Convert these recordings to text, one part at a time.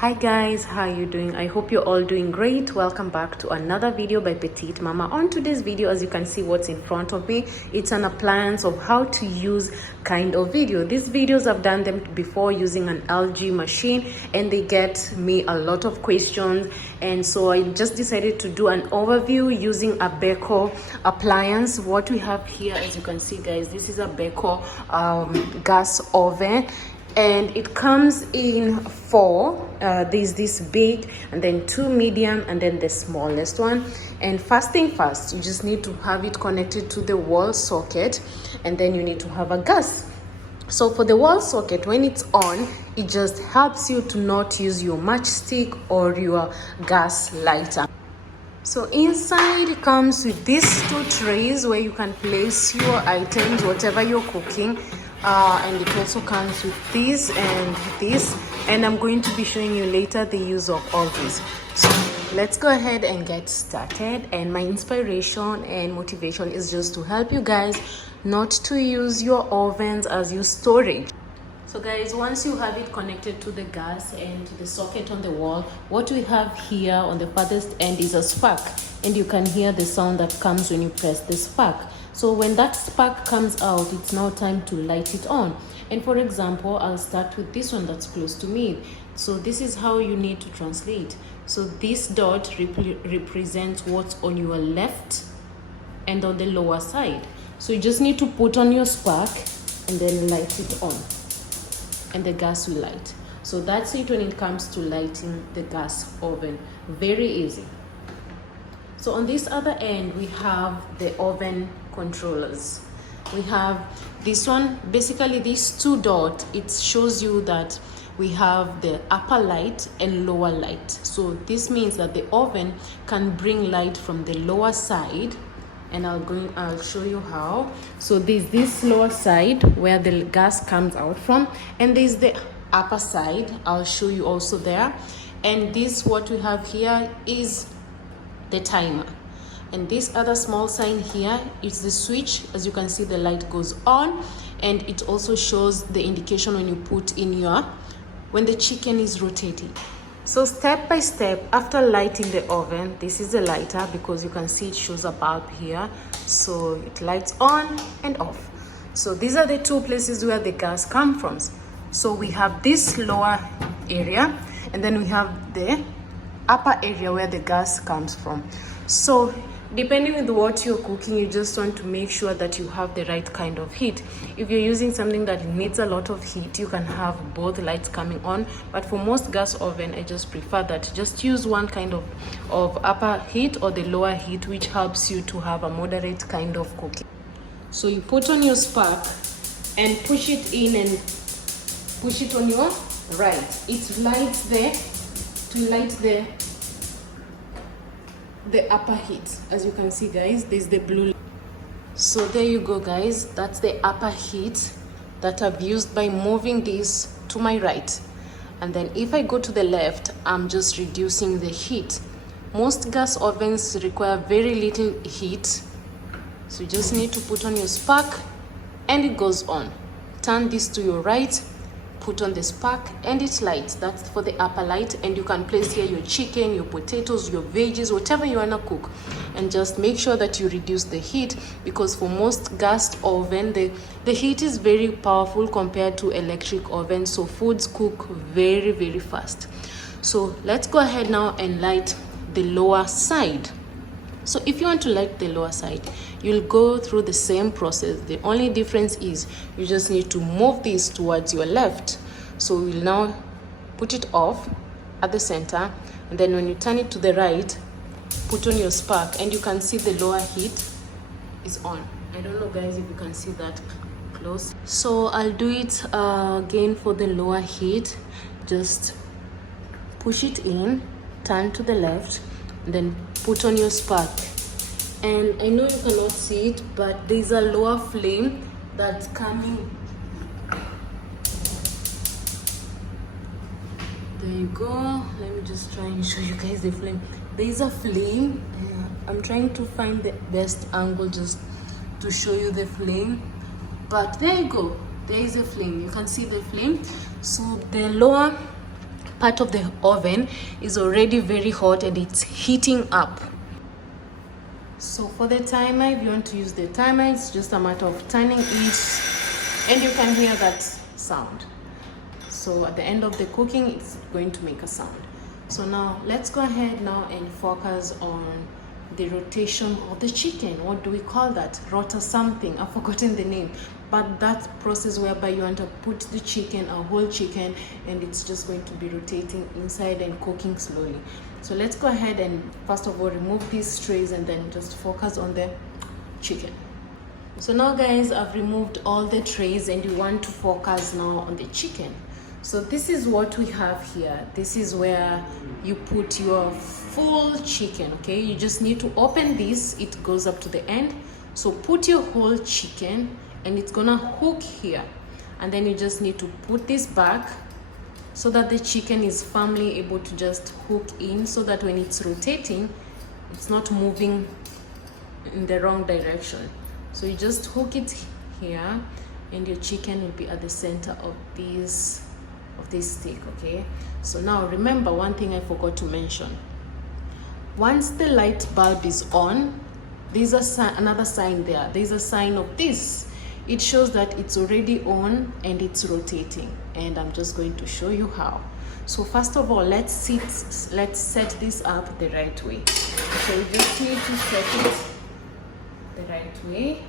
Hi guys, how are you doing? I hope you're all doing great. Welcome back to another video by Petite Mama. On today's video, as you can see what's in front of me, it's an appliance of how to use kind of video. These videos I've done them before using an LG machine and they get me a lot of questions, and so I just decided to do an overview using a Beko appliance. What we have here, as you can see guys, this is a Beko gas oven, and it comes in four. There's this big, and then two medium, and then the smallest one. And first thing first, you just need to have it connected to the wall socket, and then you need to have a gas. So for the wall socket, when it's on, it just helps you to not use your matchstick or your gas lighter. So inside it comes with these two trays where you can place your items, whatever you're cooking. And it also comes with this and this, and I'm going to be showing you later the use of all this. So let's go ahead and get started. And my inspiration and motivation is just to help you guys not to use your ovens as your storage. So guys, once you have it connected to the gas and to the socket on the wall, what we have here on the farthest end is a spark, and you can hear the sound that comes when you press the spark. So when that spark comes out, it's now time to light it on. And for example, I'll start with this one that's close to me. So this is how you need to translate. So this dot represents what's on your left and on the lower side. So you just need to put on your spark and then light it on, and the gas will light. So that's it when it comes to lighting the gas oven. Very easy. So on this other end, we have the oven controllers. We have this one, basically these two dots, it shows you that we have the upper light and lower light. So this means that the oven can bring light from the lower side, and I'll show you how. So there's this lower side where the gas comes out from, and there's the upper side. I'll show you also there. And this, what we have here is the timer, and this other small sign here is the switch. As you can see, the light goes on, and it also shows the indication when you put in when the chicken is rotating. So step by step, after lighting the oven, this is the lighter, because you can see it shows a bulb here, so it lights on and off. So these are the two places where the gas comes from. So we have this lower area, and then we have the upper area where the gas comes from. So depending on what you're cooking, you just want to make sure that you have the right kind of heat. If you're using something that needs a lot of heat, you can have both lights coming on, but for most gas oven, I just prefer that just use one kind of upper heat or the lower heat, which helps you to have a moderate kind of cooking. So you put on your spark and push it in and push it on your right. It lights there to light the upper heat. As you can see guys, there's the blue. So there you go guys, that's the upper heat that I've used by moving this to my right. And then if I go to the left, I'm just reducing the heat. Most gas ovens require very little heat, so you just need to put on your spark and it goes on. Turn this to your right, put on the spark, and it lights. That's for the upper light, and you can place here your chicken, your potatoes, your veggies, whatever you want to cook. And just make sure that you reduce the heat, because for most gas oven, the heat is very powerful compared to electric oven, so foods cook very, very fast. So let's go ahead now and light the lower side. So if you want to light the lower side, you'll go through the same process. The only difference is you just need to move this towards your left. So we'll now put it off at the center, and then when you turn it to the right, put on your spark, and you can see the lower heat is on. I don't know guys if you can see that close. So I'll do it again for the lower heat. Just push it in, turn to the left, and then put on your spark. And I know you cannot see it, but there's a lower flame that's coming. There you go. Let me just try and show you guys the flame. There's a flame. I'm trying to find the best angle just to show you the flame, but there you go. There is a flame. You can see the flame. So the lower part of the oven is already very hot and it's heating up. So for the timer, if you want to use the timer, it's just a matter of turning it, and you can hear that sound. So at the end of the cooking, it's going to make a sound. So now let's go ahead now and focus on the rotation of the chicken. What do we call that? Rota something, I've forgotten the name, but that process whereby you want to put the chicken, a whole chicken, and it's just going to be rotating inside and cooking slowly. So let's go ahead and first of all remove these trays and then just focus on the chicken. So now guys, I've removed all the trays and you want to focus now on the chicken. So this is what we have here. This is where you put your full chicken, okay? You just need to open this, it goes up to the end. So put your whole chicken and it's gonna hook here. And then you just need to put this back so that the chicken is firmly able to just hook in, so that when it's rotating, it's not moving in the wrong direction. So you just hook it here and your chicken will be at the center of this stick, okay? So now remember one thing I forgot to mention. Once the light bulb is on, there's another sign there. There's a sign of this. It shows that it's already on and it's rotating, and I'm just going to show you how. So first of all, let's set this up the right way. So we just need to set it the right way.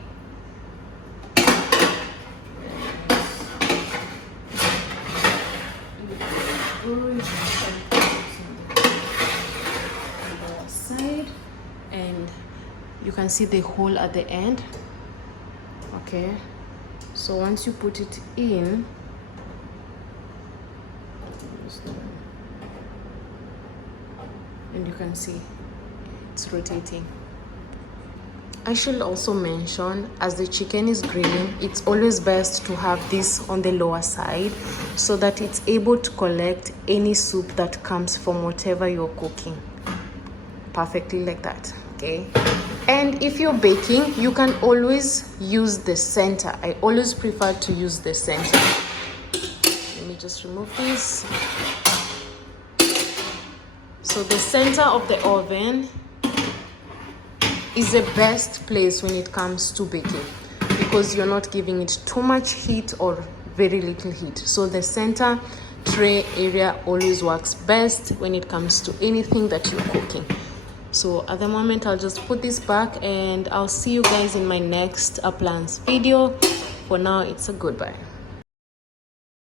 Side, and you can see the hole at the end, okay? So once you put it in, and you can see it's rotating. I should also mention, as the chicken is grilling, it's always best to have this on the lower side so that it's able to collect any soup that comes from whatever you're cooking perfectly, like that, okay? And if you're baking, you can always use the center. I always prefer to use the center. Let me just remove this. So the center of the oven is the best place when it comes to baking, because you're not giving it too much heat or very little heat. So the center tray area always works best when it comes to anything that you're cooking. So at the moment, I'll just put this back and I'll see you guys in my next appliance video. For now, it's a goodbye.